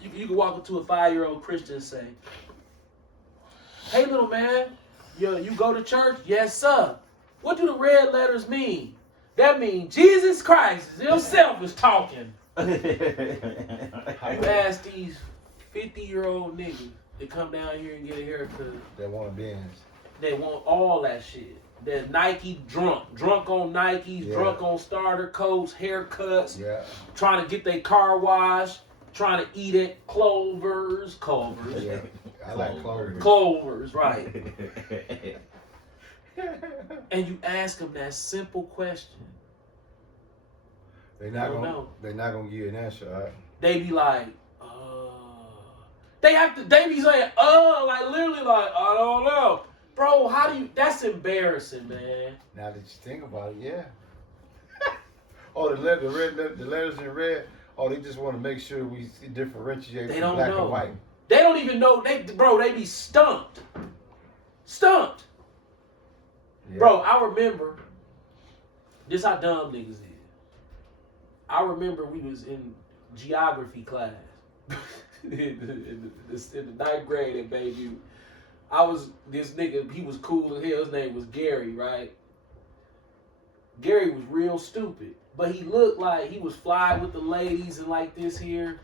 You can walk up to a 5-year-old Christian and say, "Hey, little man, you go to church?" "Yes, sir." "What do the red letters mean?" "That means Jesus Christ himself is talking." You ask these 50-year-old niggas to come down here and get a haircut. They want Benz. They want all that shit. They're Nike drunk on Nikes, drunk on starter coats, haircuts, trying to get their car washed, trying to eat at Clovers. Yeah, I like Clovers. Clovers, right. And you ask them that simple question. They're not gonna give you an answer, all right? They be like, they be saying, like literally like, I don't know. Bro, how do you, that's embarrassing, man. Now that you think about it, yeah. Oh, the letters in red, oh, they just want to make sure we differentiate from black and white. They don't even know, they be stumped. Stumped. Yeah. Bro, I remember, this how dumb niggas is. I remember we was in geography class in the 9th grade at Bayview. This nigga, he was cool as hell. His name was Gary, right? Gary was real stupid, but he looked like he was fly with the ladies and like this here.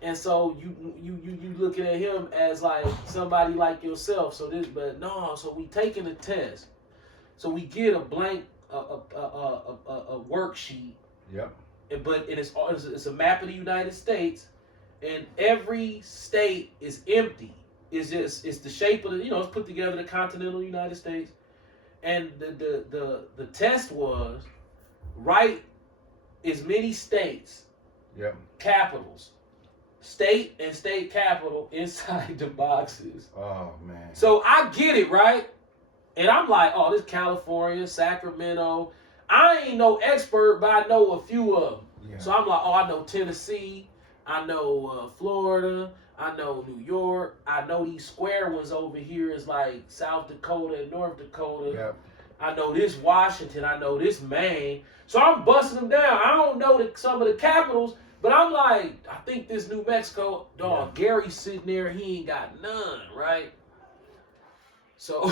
And so you looking at him as like somebody like yourself. So we taking a test. So we get a blank a worksheet. Yep. But it's a map of the United States, and every state is empty. It's the shape of the, it's put together the continental United States, and the test was write as many states, capitals, state and state capital inside the boxes. Oh man! So I get it right, and I'm like, oh, this California, Sacramento. I ain't no expert, but I know a few of them. Yeah. So I'm like, oh, I know Tennessee, I know Florida, I know New York, I know these square ones over here is like South Dakota and North Dakota. Yep. I know this Washington, I know this Maine. So I'm busting them down. I don't know some of the capitals, but I'm like, I think this New Mexico, dog, Gary's sitting there, he ain't got none, right? So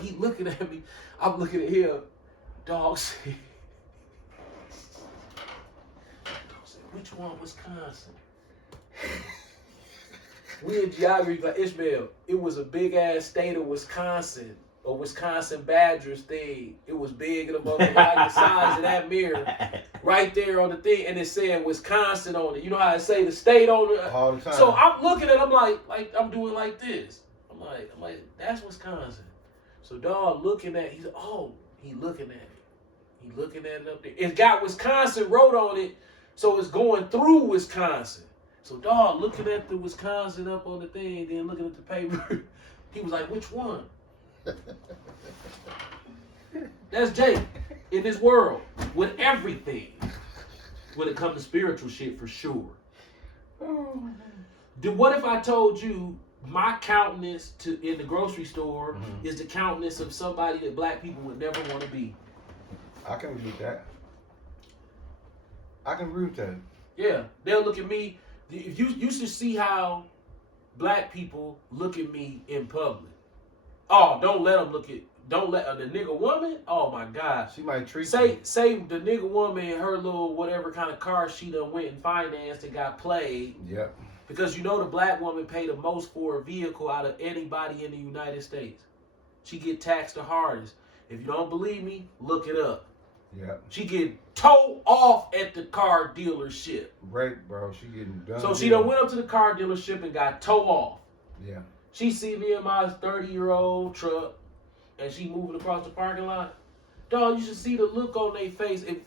he looking at me, I'm looking at him. Dog said, which one, Wisconsin? We in geography like Ishmael. It was a big ass state of Wisconsin, a Wisconsin Badgers thing. It was big and above the size of that mirror, right there on the thing, and it said Wisconsin on it. You know how I say the state on it. All the time. So I'm looking at, I'm like I'm doing like this. I'm like that's Wisconsin. So dog looking at, he's he looking at it. He looking at it up there. It's got Wisconsin wrote on it, so it's going through Wisconsin. So dog looking at the Wisconsin up on the thing, then looking at the paper, he was like, which one? That's Jake in this world with everything. When it comes to spiritual shit, for sure. What if I told you my countenance in the grocery store is the countenance of somebody that black people would never want to be? I can agree with that. I can agree with that. Yeah, they'll look at me. If you should see how black people look at me in public. Oh, don't let the nigga woman. Oh my God, she might treat say the nigga woman in her little whatever kind of car she done went and financed and got played. Yep. Because the black woman pay the most for a vehicle out of anybody in the United States. She get taxed the hardest. If you don't believe me, look it up. Yeah. She get towed off at the car dealership. Right, bro. She getting done. So she done went up to the car dealership and got towed off. Yeah. She see me in my 30-year-old truck, and she moving across the parking lot. Dog, you should see the look on their face. It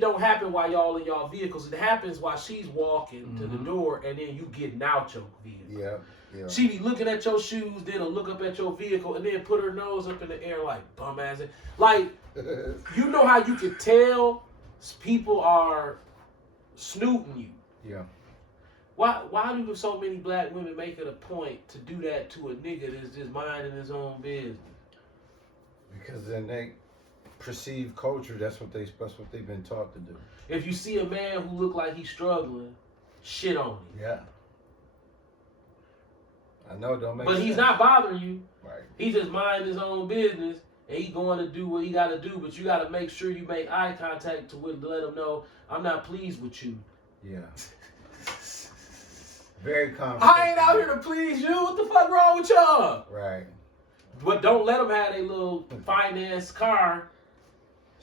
don't happen while y'all in y'all vehicles. It happens while she's walking to the door, and then you getting out your vehicle. Yeah. Yeah. She be looking at your shoes, then look up at your vehicle, and then put her nose up in the air like bum ass. Like, you know how you can tell people are snooting you. Yeah. Why do so many black women make it a point to do that to a nigga that's just minding his own business? Because then they perceive culture. That's what they've been taught to do. If you see a man who look like he's struggling, shit on him. Yeah. I know it don't make But sense. he's not bothering you. Right. He just minding his own business, and he going to do what he got to do. But you got to make sure you make eye contact to let him know I'm not pleased with you. Yeah. Very confident. I ain't out here to please you. What the fuck wrong with y'all? Right. But don't let them have a little finance car.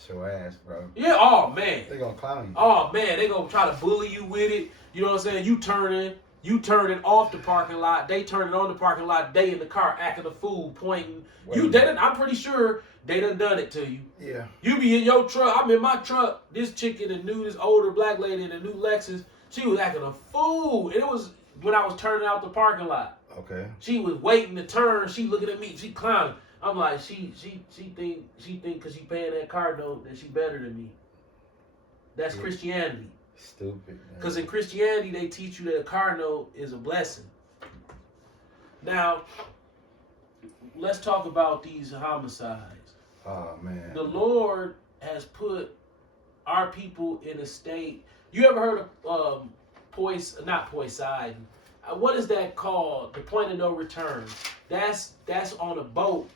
Show ass, bro. Yeah. Oh man. They gonna clown you. Oh man, they gonna try to bully you with it. You know what I'm saying? You turning off the parking lot. They turning on the parking lot. They in the car acting a fool, pointing. I'm pretty sure they done it to you. Yeah. You be in your truck. I'm in my truck. This chick this older black lady in a new Lexus. She was acting a fool, and it was when I was turning out the parking lot. Okay. She was waiting to turn. She looking at me. She clowning. I'm like, she think because she paying that car note that she better than me. That's Christianity. Stupid. Because in Christianity, they teach you that a car note is a blessing. Now, let's talk about these homicides. Oh, man. The Lord has put our people in a state. You ever heard of not Poseidon? What is that called? The point of no return. That's on a boat.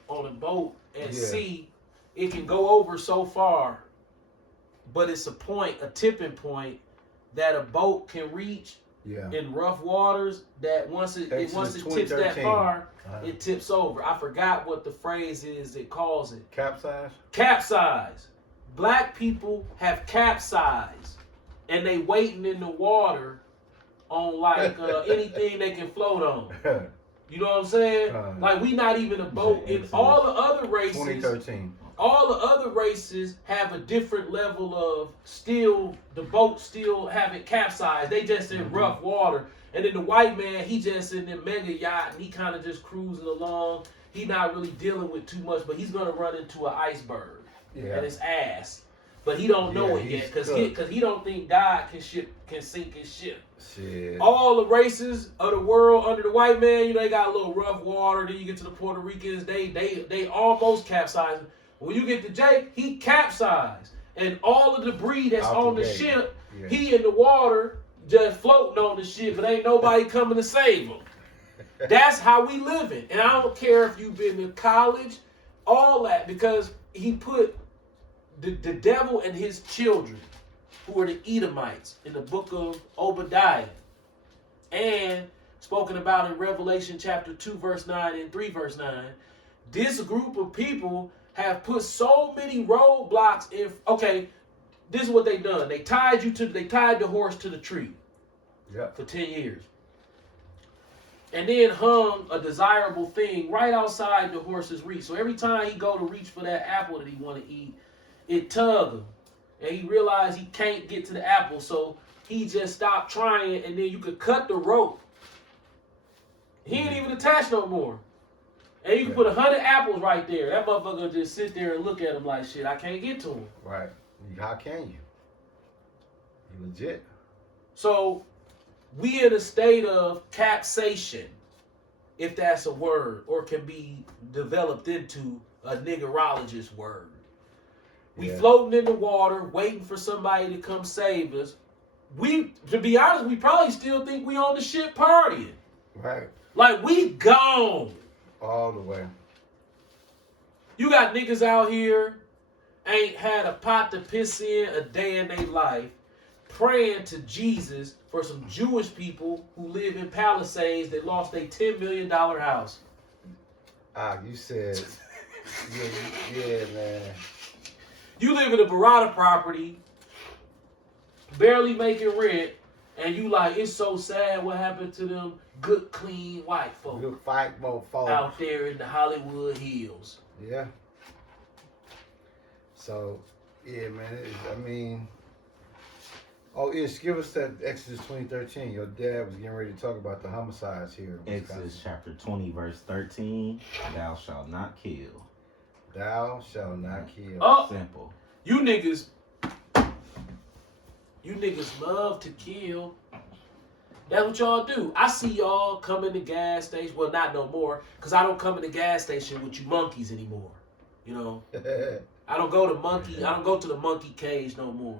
At sea. It can go over so far, but it's a tipping point that a boat can reach in rough waters. That once it tips that far, it tips over. I forgot what the phrase is that calls it. Capsize. Black people have capsized, and they waiting in the water on like anything they can float on. You know what I'm saying? Like we not even a boat. In all the other races, 2013. All the other races have a different level of the boat still haven't capsized. They just in rough water. And then the white man, he just in the mega yacht and he kind of just cruising along. He not really dealing with too much, but he's gonna run into an iceberg and his ass. But he don't know it yet because he don't think God can sink his ship. Shit. All the races of the world under the white man, they got a little rough water. Then you get to the Puerto Ricans, they almost capsize. When you get to Jake, he capsized. And all the debris that's on the ship, he in the water just floating on the ship, but ain't nobody coming to save him. That's how we living. And I don't care if you've been to college, all that, because he put the devil and his children, who are the Edomites, in the book of Obadiah, and spoken about in Revelation chapter 2, verse 9 and 3, verse 9. This group of people have put so many roadblocks in. Okay, this is what they done. They tied the horse to the tree for 10 years. And then hung a desirable thing right outside the horse's reach. So every time he go to reach for that apple that he want to eat, it tug him. And he realized he can't get to the apple, so he just stopped trying, and then you could cut the rope. He ain't even attached no more. And you can put 100 apples right there. That motherfucker just sit there and look at him like, shit, I can't get to him. Right. How can you? You legit. So, we in a state of capsation, if that's a word, or can be developed into a niggerologist word. We floating in the water, waiting for somebody to come save us. To be honest, we probably still think we on the ship partying. Right. Like, we gone. All the way. You got niggas out here, ain't had a pot to piss in a day in their life, praying to Jesus for some Jewish people who live in Palisades that lost their $10 million house. You said, yeah, man. You live in a Barada property, barely making rent, and you like, it's so sad what happened to them good, clean white folk. Good fight, folk. Out there in the Hollywood Hills. Yeah. So, yeah, man. Give us that Exodus 20:13. Your dad was getting ready to talk about the homicides here. Exodus chapter 20, verse 13. Thou shalt not kill. Thou shalt not kill. Oh, simple. You niggas love to kill. That's what y'all do. I see y'all come in the gas station. Well, not no more, because I don't come in the gas station with you monkeys anymore. You know? I don't go to the monkey cage no more.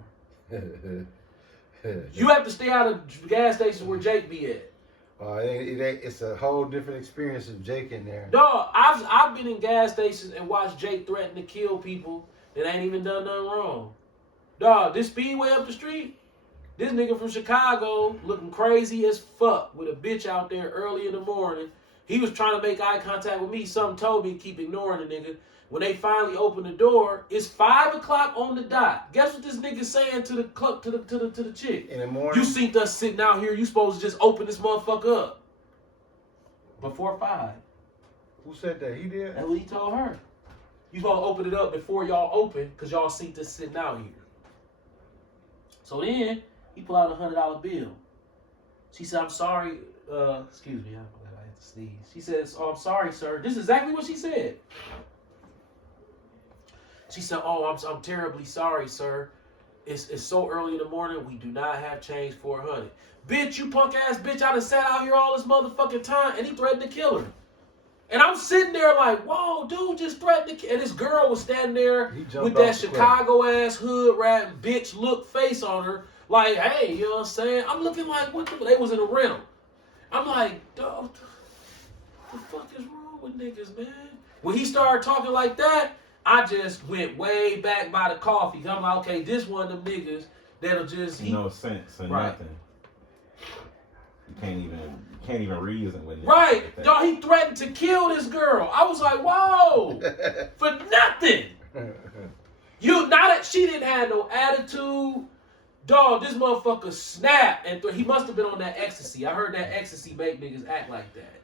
You have to stay out of the gas station where Jake be at. It's a whole different experience with Jake in there. Dog, I've been in gas stations and watched Jake threaten to kill people that ain't even done nothing wrong. Dog, this Speedway up the street, this nigga from Chicago looking crazy as fuck with a bitch out there early in the morning. He was trying to make eye contact with me. Something told me to keep ignoring the nigga. When they finally opened the door, it's 5 o'clock on the dot. Guess what this nigga saying to the club, to the chick? In the morning. You seen us sitting out here. You supposed to just open this motherfucker up before 5. Who said that? He did. That's what he told her. You supposed to open it up before y'all open, cause y'all seen us sitting out here. So then he pulled out a $100 bill. She said, "I'm sorry. Excuse me. I had to sneeze." She says, "Oh, I'm sorry, sir." This is exactly what she said. She said, "Oh, I'm terribly sorry, sir. It's so early in the morning. We do not have change for $100. Bitch, you punk ass bitch! I done sat out here all this motherfucking time," and he threatened to kill her. And I'm sitting there like, "Whoa, dude, just threatened to kill." And this girl was standing there with that Chicago ass hood rat bitch look face on her, like, "Hey, you know what I'm saying?" I'm looking like, what the? They was in a rental. I'm like, "Dog, the fuck is wrong with niggas, man?" When he started talking like that, I just went way back by the coffee. I'm like, okay, this one of them niggas that'll just no sense and right. Nothing. You can't even reason with it. Right. Dog, he threatened to kill this girl. I was like, whoa, for nothing. Now that she didn't have no attitude, dog, this motherfucker snapped and he must have been on that ecstasy. I heard that ecstasy make niggas act like that.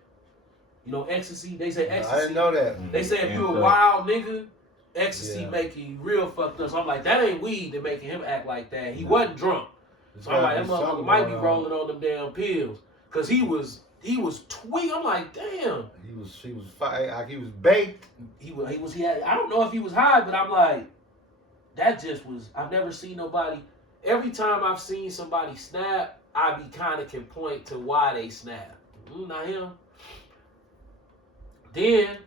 You know, ecstasy. They say ecstasy. I didn't know that. They say if you a wild nigga, ecstasy making you real fucked up. So I'm like, that ain't weed that making him act like that. He wasn't drunk. So I'm like, that motherfucker might be rolling on them damn pills. Cause he was tweak. I'm like, damn. He was baked. He had, I don't know if he was high, but I'm like, that just was, I've never seen nobody. Every time I've seen somebody snap, I be kind of can point to why they snap. Not him. Then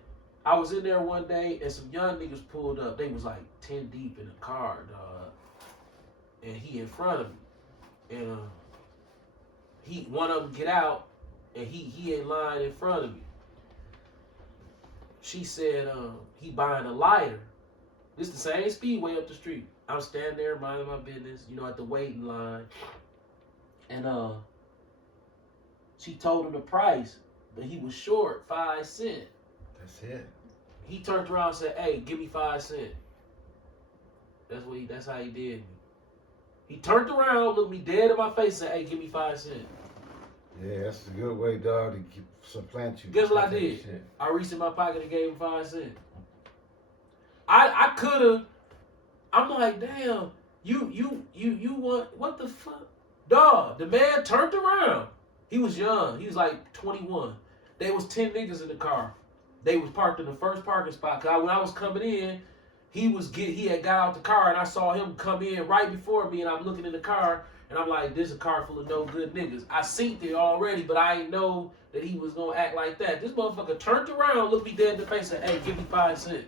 I was in there one day and some young niggas pulled up. They was like 10 deep in the car, dog. And he in front of me. And one of them get out and he in line in front of me. She said he buying a lighter. This the same Speedway up the street. I'm standing there minding my business, you know, at the waiting line. And she told him the price, but he was short 5 cents. That's it. He turned around and said, "Hey, give me 5 cents." That's how he did me. He turned around, looked me dead in my face, and said, "Hey, give me 5 cents." Yeah, that's a good way, dog, to supplant you. Guess what I did? Shit. I reached in my pocket and gave him 5 cents. I could have. I'm like, damn, you want, what the fuck? Dog, the man turned around. He was young. He was like 21. There was 10 niggas in the car. They was parked in the first parking spot. Cause when I was coming in, he had got out the car and I saw him come in right before me and I'm looking in the car and I'm like, this is a car full of no good niggas. I seen it already, but I didn't know that he was gonna act like that. This motherfucker turned around, looked me dead in the face and said, "Hey, give me 5 cents."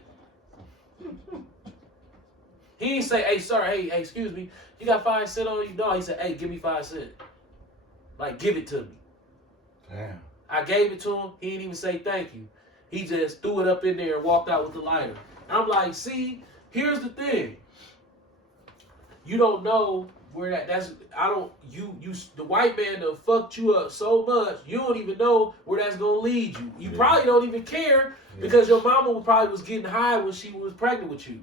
He didn't say, "Hey, sir, hey, excuse me, you got 5 cents on you?" No, he said, "Hey, give me 5 cents. Like, give it to me." Damn. I gave it to him. He didn't even say thank you. He just threw it up in there and walked out with the lighter. And I'm like, see, here's the thing. You don't know where the white man done fucked you up so much, you don't even know where that's gonna lead you. You probably don't even care because your mama probably was getting high when she was pregnant with you.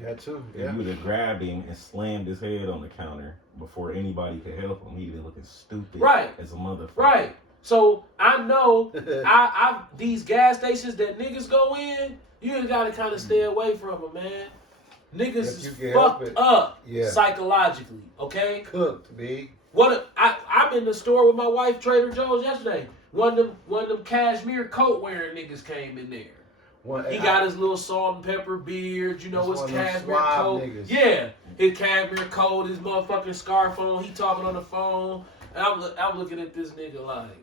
Yeah, too. If you would have grabbed him and slammed his head on the counter before anybody could help him, he'd be looking stupid as a motherfucker. Right. So I know these gas stations that niggas go in, you just gotta kind of stay away from them, man. Niggas is fucked up psychologically, okay? Cooked, B. I'm in the store with my wife, Trader Joe's, yesterday. One of them cashmere coat wearing niggas came in there. He got his little salt and pepper beard, you know, his cashmere coat. Niggas. Yeah, his cashmere coat, his motherfucking scarf on. He talking on the phone, and I'm looking at this nigga like,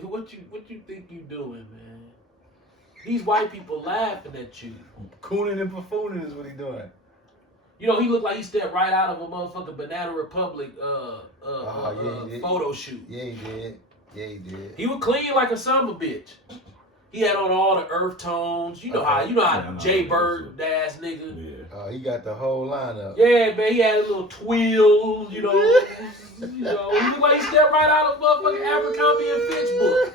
what you think you doing, man? These white people laughing at you. Cooning and buffooning is what he doing. You know, he looked like he stepped right out of a motherfucking Banana Republic photo shoot. Yeah, he did. Yeah, he did. He was clean like a summer bitch. He had on all the earth tones. You know how Jay Bird ass nigga. Yeah. He got the whole lineup. Yeah, man. He had a little twill. You know. He looked like he stepped right out of motherfucking Abercrombie and Fitch book.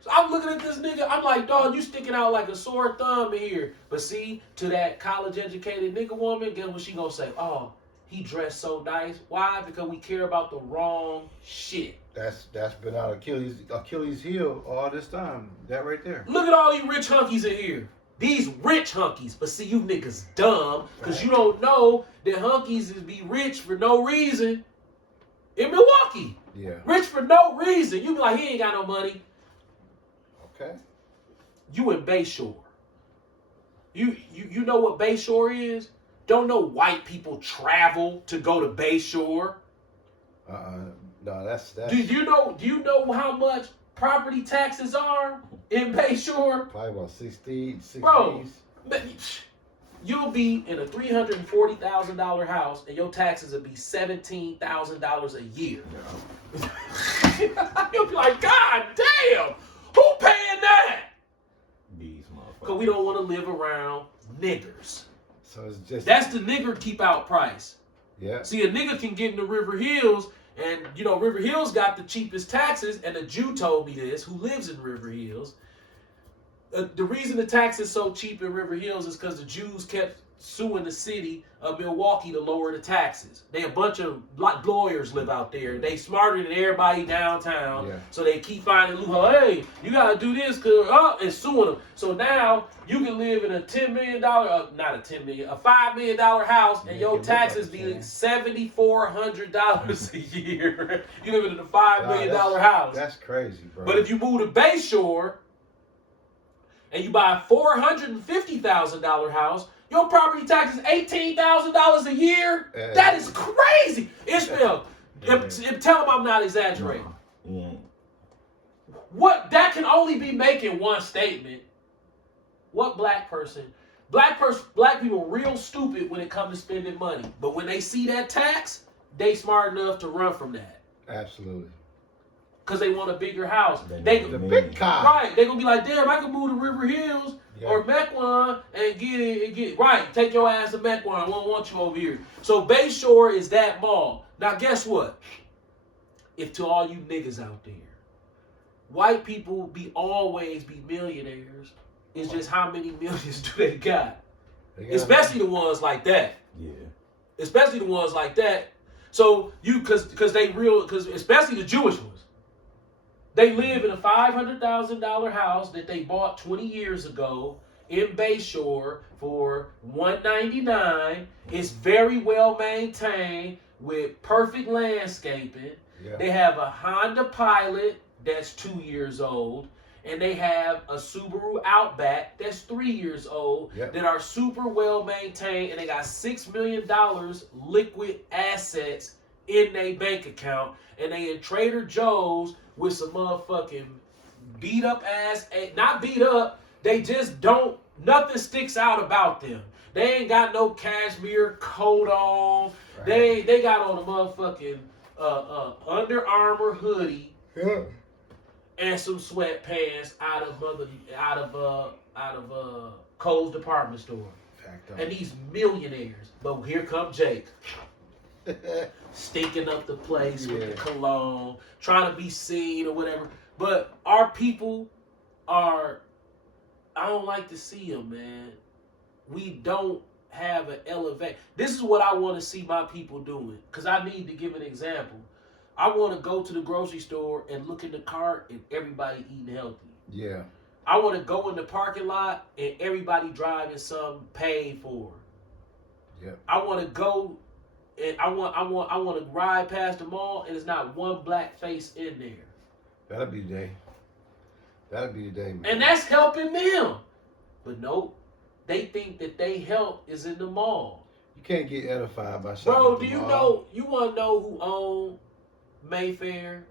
So I'm looking at this nigga. I'm like, dog, you sticking out like a sore thumb in here. But see, to that college-educated nigga woman, guess what she gonna say? Oh, he dressed so nice. Why? Because we care about the wrong shit. That's been our Achilles heel all this time. That right there. Look at all these rich hunkies in here. These rich hunkies. But see, you niggas dumb because you don't know that hunkies is be rich for no reason in Milwaukee. Yeah. Rich for no reason. You be like, he ain't got no money. Okay. You in Bayshore. You know what Bayshore is? Don't know white people travel to go to Bayshore. No, that's. Do you know how much property taxes are in Bayshore? Probably about 16. Bro, you'll be in a $340,000 house and your taxes will be $17,000 a year. You'll be like, God damn, who paying that? These motherfuckers. Because we don't want to live around niggers. So it's just. That's the nigger keep out price. Yeah. See, a nigga can get into River Hills, and River Hills got the cheapest taxes, and a Jew told me this, who lives in River Hills. The reason the tax is so cheap in River Hills is because the Jews kept suing the city of Milwaukee to lower the taxes. They a bunch of lawyers live out there. They smarter than everybody downtown, so they keep finding loopholes. Hey, you gotta do this and suing them. So now you can live in a $10 million, not a $10 million, a $5 million house, and your taxes be $7,400 a year. You living in a $5 million house. That's crazy, bro. But if you move to Bayshore and you buy a $450,000 house, your property tax is $18,000 a year. That is crazy. Ishmael, tell him I'm not exaggerating. What that can only be making one statement. What black people real stupid when it comes to spending money. But when they see that tax, they smart enough to run from that. Absolutely. Because they want a bigger house. The big car. Right. They're going to be like, damn, I can move to River Hills or Mequon and get right. Take your ass to Mequon. I won't want you over here. So Bayshore is that mall. Now, guess what? If to all you niggas out there, white people always be millionaires. It's just how many millions do they got? Especially the ones like that. Yeah. Especially the ones like that. So because especially the Jewish ones. They live in a $500,000 house that they bought 20 years ago in Bayshore for $199. It's very well maintained with perfect landscaping. Yeah. They have a Honda Pilot that's 2 years old, and they have a Subaru Outback that's 3 years old that are super well maintained, and they got $6 million liquid assets in their bank account, and they in Trader Joe's with some motherfucking beat up ass, not beat up, they just don't, nothing sticks out about them. They ain't got no cashmere coat on. Right. They got on a motherfucking Under Armour hoodie and some sweatpants out of Kohl's department store. And these millionaires. But here come Jake. Stinking up the place with the cologne, trying to be seen or whatever. But our people I don't like to see them, man. We don't have an elevate. This is what I want to see my people doing, because I need to give an example. I want to go to the grocery store and look in the cart and everybody eating healthy. Yeah. I want to go in the parking lot and everybody driving something paid for. Yeah. I want to go and I want to ride past the mall and there's not one black face in there. That'll be the day. That'll be the day, man. And that's helping them. But nope. They think that they help is in the mall. You can't get edified by something. Bro, do you know, you want to know who owned Mayfair?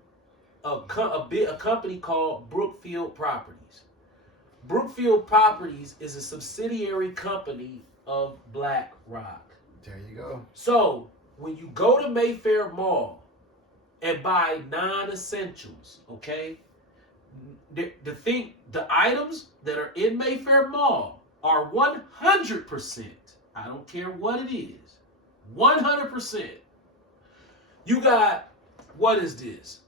A company called Brookfield Properties. Brookfield Properties is a subsidiary company of BlackRock. There you go. So, when you go to Mayfair Mall, and buy non-essentials, okay? The items that are in Mayfair Mall are 100%. I don't care what it is. 100%. You got, what is this?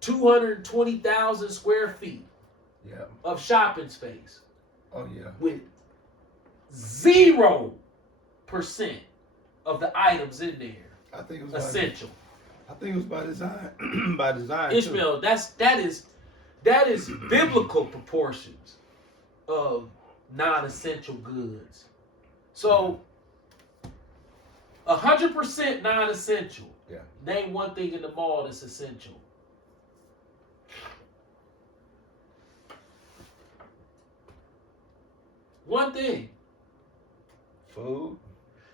220,000 square feet of shopping space. Oh, yeah. With 0% of the items in there. I think it was essential. I think it was by design. By design. Ishmael, too. that is biblical proportions of non-essential goods. So 100% non-essential. Yeah. Name one thing in the mall that's essential. One thing. Food.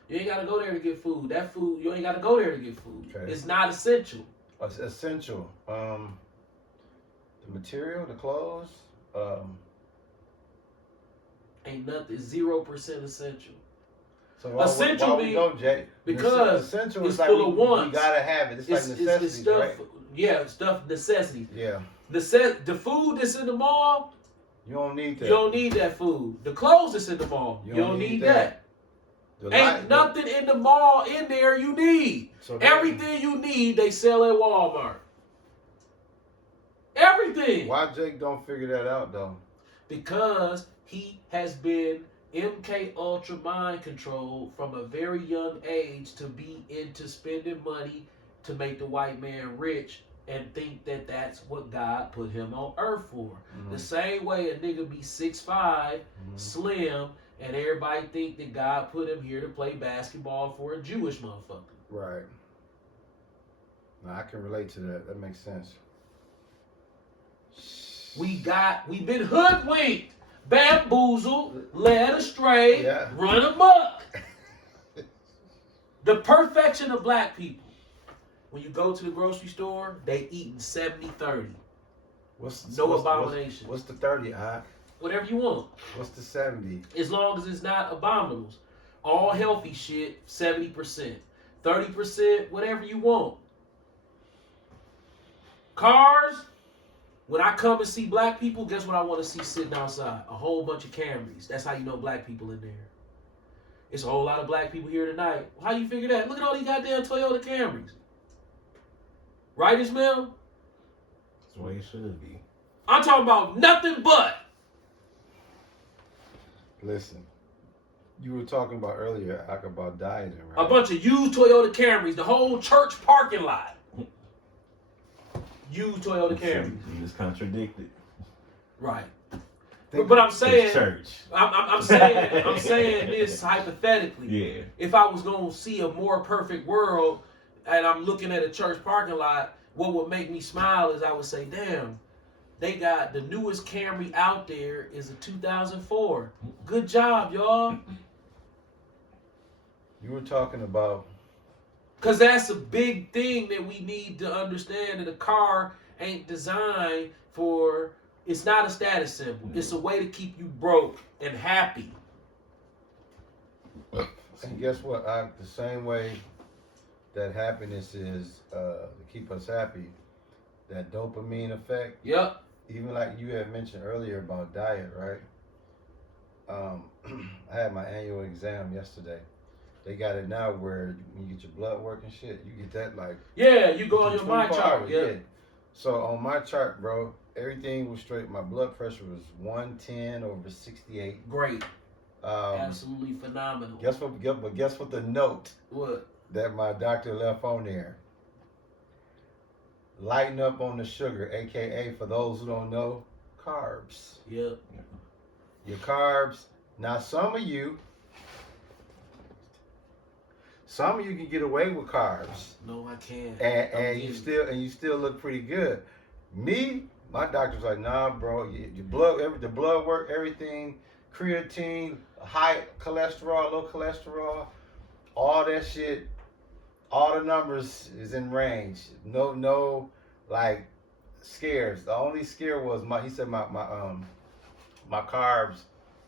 You ain't gotta go there to get food. That food, you ain't gotta go there to get food. Okay. It's not essential. It's essential. The material, the clothes. Ain't nothing. 0% essential. So essential why we go, Jay? Because essential it's is like full of wants. We gotta have it. It's like necessities, it's stuff, right? Yeah, stuff necessities. Yeah. The food that's in the mall. You don't need that. You don't need that food. The clothes that's in the mall. You don't need that. Ain't nothing in the mall in there you need. So everything you need, they sell at Walmart. Everything. Why Jake don't figure that out though? Because he has been MK Ultra mind controlled from a very young age to be into spending money to make the white man rich and think that that's what God put him on earth for. The same way a nigga be 6'5", slim, and everybody think that God put him here to play basketball for a Jewish motherfucker. Right. Now I can relate to that. That makes sense. We've been hoodwinked, bamboozled, led astray, run amok. The perfection of black people. When you go to the grocery store, they eating 70-30. No abomination. What's the 30, Hawk? Whatever you want. What's the 70? As long as it's not abominables. All healthy shit, 70%. 30%, whatever you want. Cars, when I come and see black people, guess what I want to see sitting outside? A whole bunch of Camrys. That's how you know black people in there. It's a whole lot of black people here tonight. How you figure that? Look at all these goddamn Toyota Camrys. Right, Ishmael? That's the way it should be. I'm talking about nothing but. Listen, you were talking about earlier about dieting, right? A bunch of used Toyota Camrys, the whole church parking lot. Used Toyota Camrys. You just contradicted. Right. But I'm saying, church. I'm saying this hypothetically. Yeah. If I was gonna see a more perfect world, and I'm looking at a church parking lot, what would make me smile is I would say, damn, they got the newest Camry out there is a 2004. Good job, y'all. You were talking about... Because that's a big thing that we need to understand, that a car ain't designed for... It's not a status symbol. It's a way to keep you broke and happy. And guess what? The same way that happiness is to keep us happy, that dopamine effect. Yep. Even like you had mentioned earlier about diet, right? I had my annual exam yesterday. They got it now where when you get your blood work and shit, you get that like... Yeah, you go on your my chart. Yeah. So on my chart, bro, everything was straight. My blood pressure was 110/68. Great. Absolutely phenomenal. Guess what the note... What? That my doctor left on there. Lighten up on the sugar, aka for those who don't know, carbs. Yep. Your carbs. Now some of you can get away with carbs. No, I can't. And you still look pretty good. Me, my doctor's like, nah, bro, the blood work, everything, creatine, high cholesterol, low cholesterol, all that shit. All the numbers is in range. No, like scares. The only scare was my carbs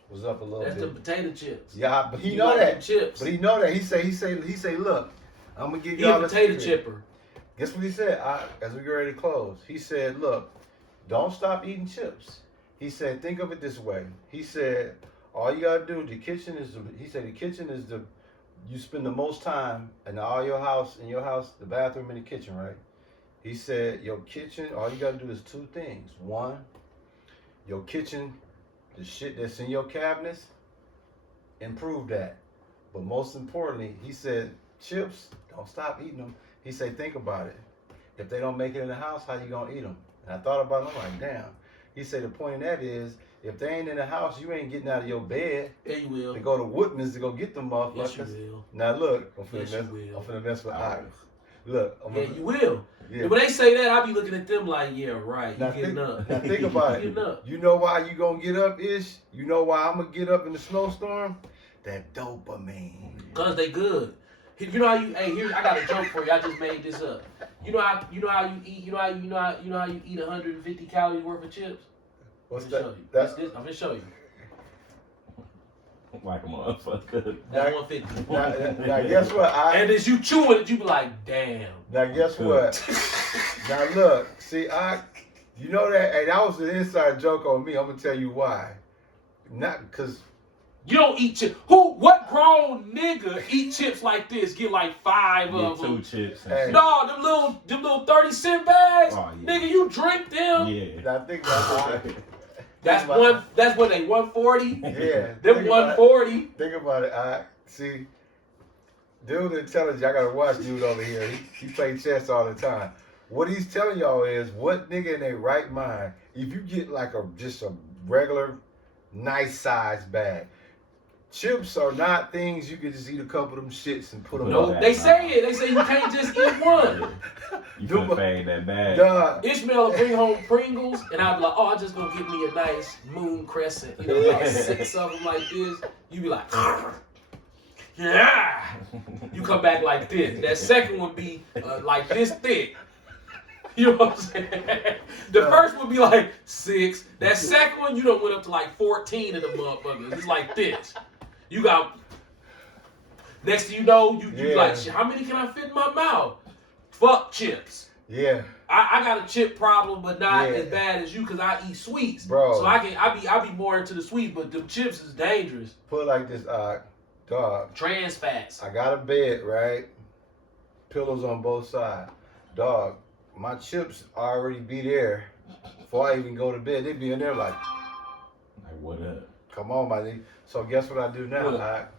was up a little bit. That's the potato chips. Yeah, but he know that. Chips. But he know that. He say, look, I'm gonna give y'all a potato chipper. Guess what he said? As we get ready to close, he said, "Look, don't stop eating chips." He said, "Think of it this way." He said, "All you gotta do, the kitchen is." He said, "The kitchen is the you spend the most time in all your house, the bathroom and the kitchen, right?" He said, "Your kitchen, all you gotta do is two things. One, your kitchen, the shit that's in your cabinets, improve that. But most importantly," he said, "chips, don't stop eating them." He said, "Think about it. If they don't make it in the house, how you gonna eat them?" And I thought about it. I'm like, damn. He said, the point of that is, if they ain't in the house, you ain't getting out of your bed. Yeah, you will. To go to Woodman's to go get them motherfuckers. Yes, you will. Now look, I'm Yes, finna mess with Ock. Look, you will. Yeah. When they say that, I be looking at them like, yeah, right. Now You getting up. Now think about You it. getting up. You know why you gonna get up, Ish? You know why I'm gonna get up in the snowstorm? That dopamine. Cause they good. You know how you? Hey, here I got a joke for you. I just made this up. You know how you eat. You know how you eat 150 calories worth of chips. What's I'm that? gonna show you. That's I'm gonna show you. Like a motherfucker. That's 150. now guess what? And as you chewing it, you be like, damn. Now guess what? Now look, see, you know that, hey, that was an inside joke on me. I'm gonna tell you why. Not because You don't eat chips. What grown nigga eat chips like this? Get like 5 of them. 2 chips. And Hey. shit. No, them little 30-cent bags. Oh, yeah. Nigga, you drink them. Yeah. now think about it. That's what they 140. Yeah. Them think about it. 140. Think about it. See, dude intelligent. I gotta watch dude over here. He play chess all the time. What he's telling y'all is, what nigga in their right mind, if you get like just a regular, nice size bag, chips are not things you can just eat a couple of them shits and put them No, up. they say it. They say you can't just eat one. You finna fade that bag. Duh. Ishmael will bring home Pringles, and I'll be like, oh, I'm just gonna get me a nice moon crescent, about 6 of them like this. You be like, yeah. You come back like this. That second one be like this thick. You know what I'm saying? The first one be like 6. That second one, you done went up to like 14 of the motherfuckers. It's like this. You got, next thing you know, you Yeah. like, shit, how many can I fit in my mouth? Fuck chips. Yeah. I got a chip problem, but not Yeah. as bad as you, because I eat sweets. Bro. So I be more into the sweets, but the chips is dangerous. Put it like this, dog. Trans fats. I got a bed, right? Pillows on both sides. Dog, my chips already be there before I even go to bed. They be in there like, Like, what up? come on, my nigga. So guess what I do now? What?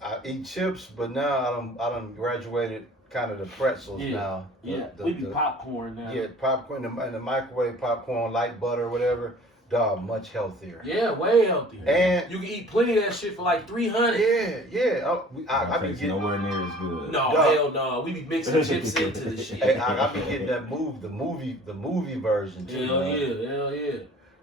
I eat chips, but now I done graduated kind of the pretzels Yeah. now. We be popcorn now. Yeah, popcorn in the microwave, popcorn, light butter, whatever. Dog, much healthier. Yeah, way healthier. And You can eat plenty of that shit for like 300. yeah. I be Tastes getting. nowhere near as good. No, Dog. hell no. We be mixing chips into the shit. Hey, I be getting that the movie version too. Hell man. hell yeah.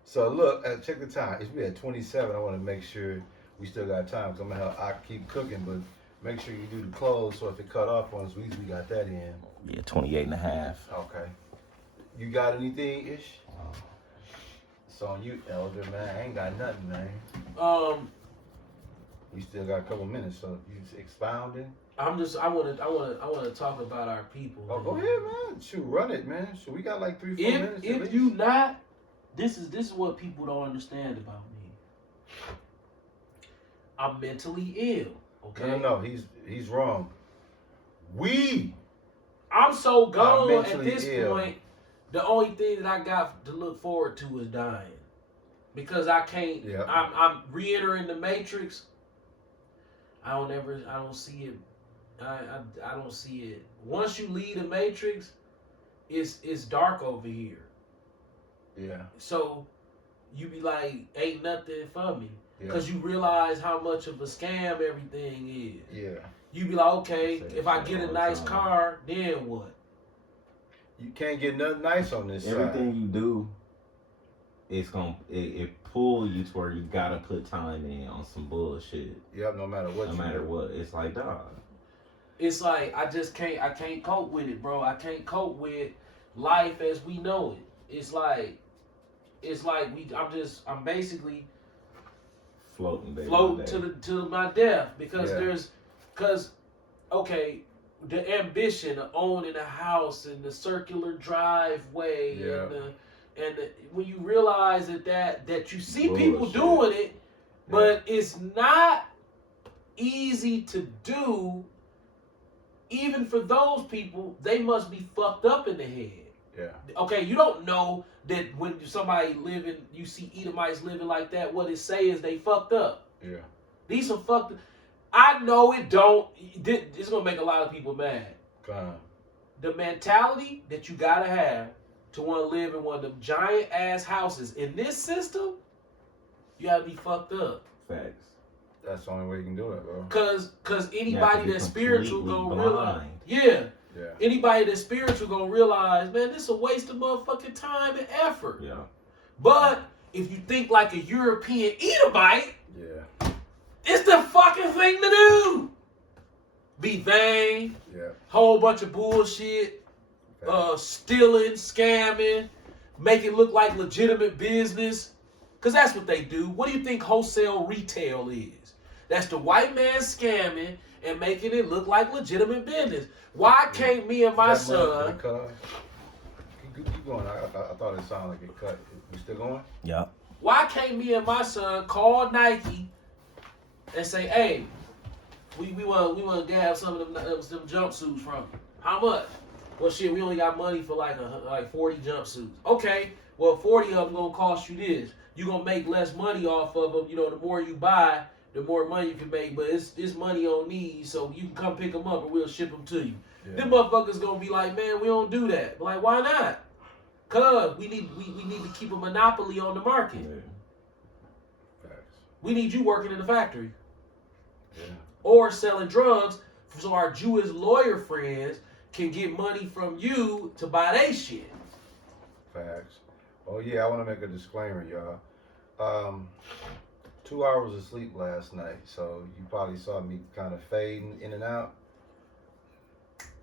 So look, check the time. It's we at 27. I want to make sure we still got time because I'm gonna I keep cooking, but make sure you do the close so if it cut off on us, we got that in. Yeah, 28 and a half. Okay. You got anything, Ish? It's on you, Elder, man. I ain't got nothing, man. We still got a couple minutes, so you expounding. I wanna talk about our people. Oh, go ahead, man. Shoot, run it, man. So we got like 3-4 minutes. at If least. you not, this is what people don't understand about me. I'm mentally ill. Okay. No, he's wrong. I'm so I'm gone at mentally this ill. point. The only thing that I got to look forward to is dying, because I can't. Yeah. I'm re-entering the Matrix. I don't see it. I don't see it. Once you leave the Matrix, it's dark over here. Yeah. So you be like, ain't nothing for me. Yeah. Because you realize how much of a scam everything is. Yeah. You be like, okay, Say if I that get all a the nice time. car, then what? You can't get nothing nice on this Everything side. you do, it's gonna it pull you to where you gotta put time in on some bullshit. Yep, no matter what. No you matter do. what, it's like, dog. It's like I can't cope with it, bro. I can't cope with life as we know it. It's like I'm basically Floating, baby. floating to my death because Yeah. because okay, the ambition of owning a house and the circular driveway and when you realize that you see people doing it, but it's not easy to do. Even for those people, they must be fucked up in the head. Yeah. Okay, you don't know that when somebody living, you see Edomites living like that, what it say is they fucked up. Yeah. These are fucked up. I know it don't. It's going to make a lot of people mad. The mentality that you got to have to want to live in one of them giant ass houses in this system, you got to be fucked up. Facts. That's the only way you can do it, bro. Cause anybody that's spiritual gonna realize, anybody that's spiritual gonna realize, man, this is a waste of motherfucking time and effort. Yeah. But if you think like a European Edomite, it's the fucking thing to do. Be vain, whole bunch of bullshit, stealing, scamming, make it look like legitimate business. Cause that's what they do. What do you think wholesale retail is? That's the white man scamming and making it look like legitimate business. Why can't me and my son... Keep going. I thought it sounded like it cut. You still going? Yeah. Why can't me and my son call Nike and say, hey, we want to have some of them jumpsuits from you. How much? Well, shit, we only got money for like 40 jumpsuits. Okay, well, 40 of them going to cost you this. You're going to make less money off of them. You know, the more you buy, the more money you can make, but it's money on these, so you can come pick them up and we'll ship them to you. Yeah. Them motherfuckers gonna be like, man, we don't do that. But like, why not? Cause we need to keep a monopoly on the market. Yeah. We need you working in the factory. Yeah. Or selling drugs so our Jewish lawyer friends can get money from you to buy their shit. Facts. Oh yeah, I want to make a disclaimer, y'all. 2 hours of sleep last night, so you probably saw me kind of fading in and out.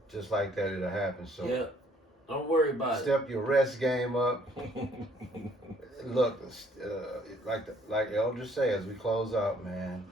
Just like that, it'll happen. So yeah, don't worry about it. Step your rest game up. Look, like Elder say as we close out, man.